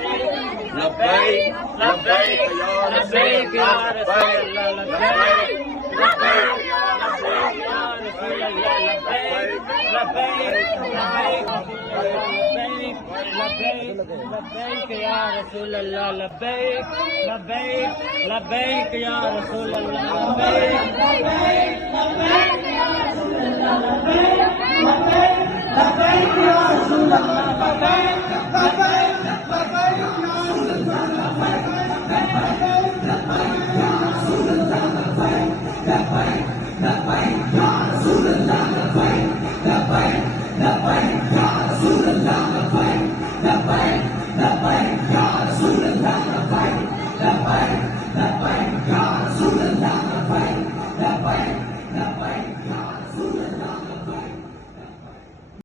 लब्बैक लब्बैक या लब्बैक या रसूल अल्लाह, लब्बैक लब्बैक या रसूल अल्लाह, लब्बैक लब्बैक लब्बैक या रसूल अल्लाह, लब्बैक लब्बैक लब्बैक या रसूल अल्लाह, लब्बैक लब्बैक लब्बैक या रसूल अल्लाह, लब्बैक लब्बैक लब्बैक या रसूल अल्लाह, लब्बैक लब्बैक लब्बैक या रसूल अल्लाह, लब्बैक लब्बैक या रसूल अल्लाह, लब्बैक लब्बैक या रसूल अल्लाह।